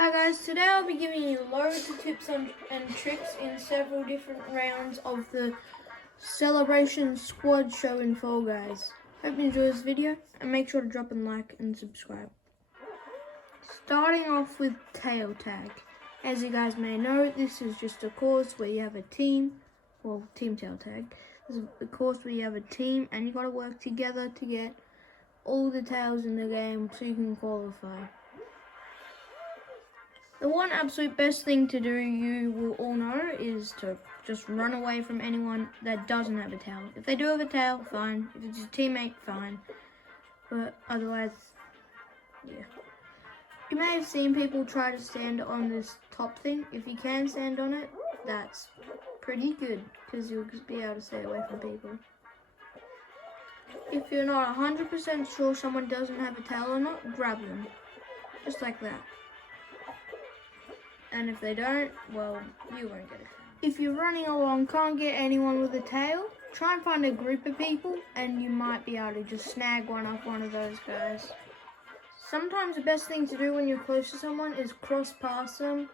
Hi guys, today I'll be giving you loads of tips and tricks in several different rounds of the Celebration Squad show in Fall Guys. Hope you enjoy this video and make sure to drop a like and subscribe. Starting off with tail tag. As you guys may know, this is just a course where you have a team, well, team tail tag. This is a course where you have a team and you got to work together to get all the tails in the game so you can qualify. The one absolute best thing to do, you will all know, is to just run away from anyone that doesn't have a tail. If they do have a tail, fine. If it's your teammate, fine. But otherwise, yeah. You may have seen people try to stand on this top thing. If you can stand on it, that's pretty good, because you'll just be able to stay away from people. If you're not 100% sure someone doesn't have a tail or not, grab them. Just like that. And if they don't, well, you won't get it. If you're running along, can't get anyone with a tail, try and find a group of people and you might be able to just snag one off one of those guys. Sometimes the best thing to do when you're close to someone is cross past them,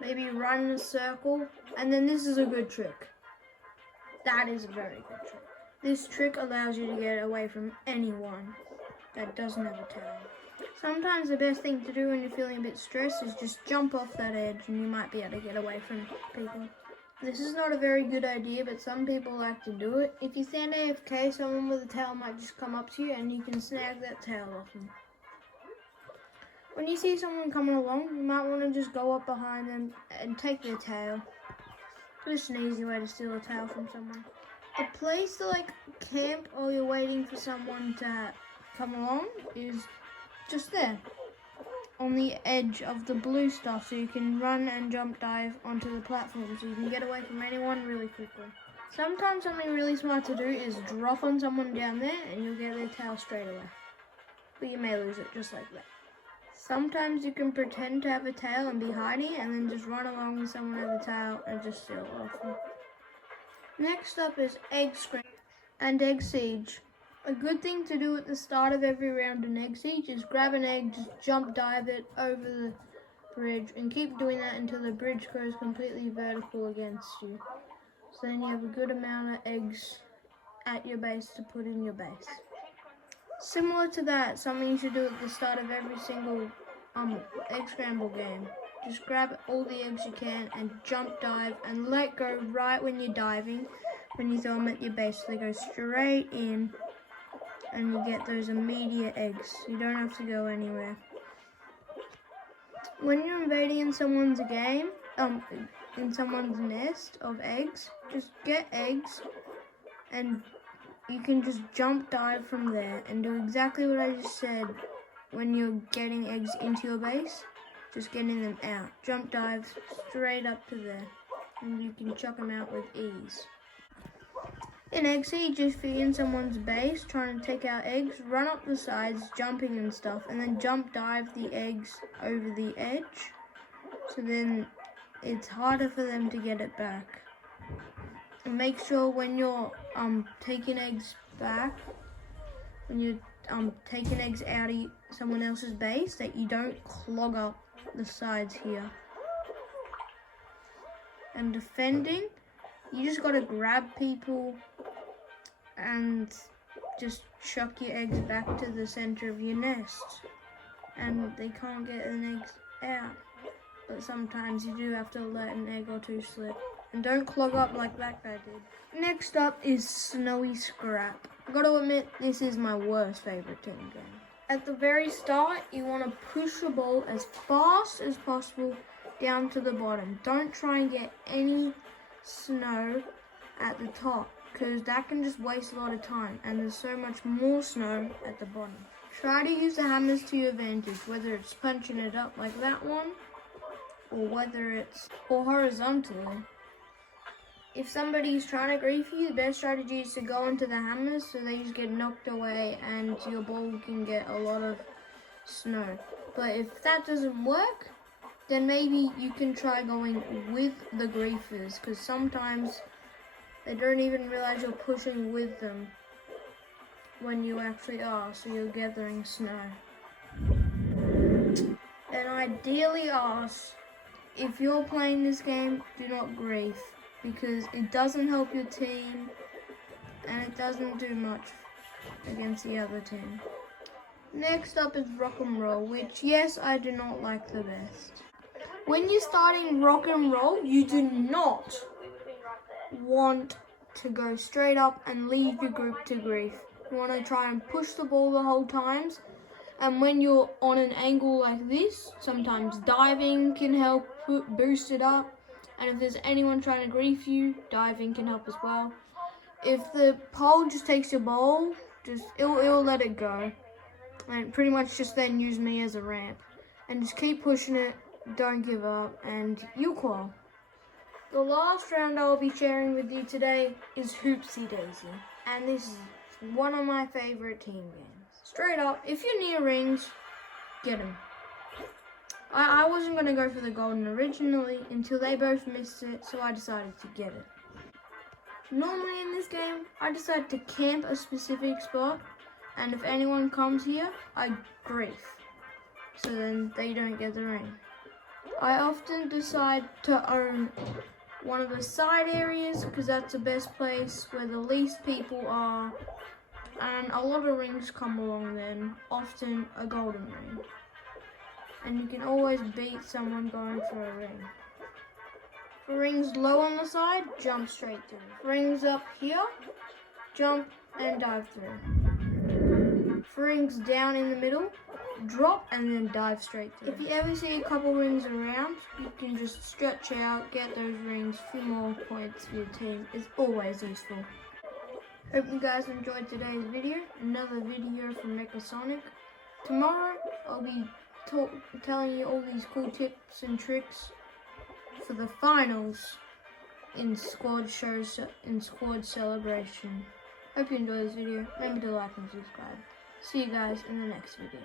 maybe run in a circle, and then this is a good trick. That is a very good trick. This trick allows you to get away from anyone that doesn't have a tail. Sometimes the best thing to do when you're feeling a bit stressed is just jump off that edge and you might be able to get away from people. This is not a very good idea, but some people like to do it. If you stand AFK, someone with a tail might just come up to you and you can snag that tail off them. When you see someone coming along, you might want to just go up behind them and take their tail. Just an easy way to steal a tail from someone. A place to camp while you're waiting for someone to come along is just there, on the edge of the blue stuff, so you can run and jump dive onto the platform so you can get away from anyone really quickly. Sometimes something really smart to do is drop on someone down there and you'll get their tail straight away. But you may lose it just like that. Sometimes you can pretend to have a tail and be hiding and then just run along with someone with a tail and just steal it off them. Next up is egg scramble and egg siege. A good thing to do at the start of every round in egg siege is grab an egg, just jump dive it over the bridge and keep doing that until the bridge goes completely vertical against you. So then you have a good amount of eggs at your base to put in your base. Similar to that, something you should do at the start of every single egg scramble game. Just grab all the eggs you can and jump dive and let go right when you're diving, when you throw them at your base. So they go straight in and you get those immediate eggs. You don't have to go anywhere. When you're invading in someone's game, in someone's nest of eggs, just get eggs and you can just jump dive from there and do exactly what I just said when you're getting eggs into your base, just getting them out. Jump dive straight up to there and you can chuck them out with ease. In egg siege, if you're in someone's base trying to take out eggs, run up the sides, jumping and stuff, and then jump dive the eggs over the edge. So then it's harder for them to get it back. And make sure when you're taking eggs back, when you're taking eggs out of someone else's base, that you don't clog up the sides here. And defending, you just gotta grab people and just chuck your eggs back to the center of your nest. And they can't get an egg out. But sometimes you do have to let an egg or two slip. And don't clog up like that guy did. Next up is Snowy Scrap. I gotta admit, this is my worst favorite team game. At the very start, you wanna push the ball as fast as possible down to the bottom. Don't try and get any snow at the top, because that can just waste a lot of time and there's so much more snow at the bottom. Try to use the hammers to your advantage, whether it's punching it up like that one or horizontally. If somebody's trying to grief you, the best strategy is to go into the hammers so they just get knocked away and your ball can get a lot of snow. But if that doesn't work, then maybe you can try going with the griefers, because sometimes they don't even realize you're pushing with them when you actually are, so you're gathering snow. An ideally ask, if you're playing this game, do not grief, because it doesn't help your team and it doesn't do much against the other team. Next up is rock and roll, which yes, I do not like the best. When you're starting rock and roll, you do not want to go straight up and lead your group to grief. You want to try and push the ball the whole time. And when you're on an angle like this, sometimes diving can help boost it up. And if there's anyone trying to grief you, diving can help as well. If the pole just takes your ball, it'll let it go. And pretty much just then use me as a ramp. And just keep pushing it, don't give up, and you'll qual. The last round I'll be sharing with you today is Hoopsie Daisy. And this is one of my favorite team games. Straight up, if you're near rings, get them. I wasn't going to go for the golden originally until they both missed it, so I decided to get it. Normally in this game, I decide to camp a specific spot, and if anyone comes here, I grief, so then they don't get the ring. I often decide to own one of the side areas because that's the best place where the least people are, and a lot of rings come along then, often a golden ring. And you can always beat someone going for a ring. For rings low on the side, jump straight through. For rings up here, jump and dive through. For rings down in the middle, drop and then dive straight through. If you ever see a couple rings around, you can just stretch out, get those rings, a few more points for your team. It's always useful. Hope you guys enjoyed today's video. Another video from Sonic. Tomorrow, I'll be telling you all these cool tips and tricks for the finals in squad celebration. Hope you enjoyed this video. Remember to like and subscribe. See you guys in the next video.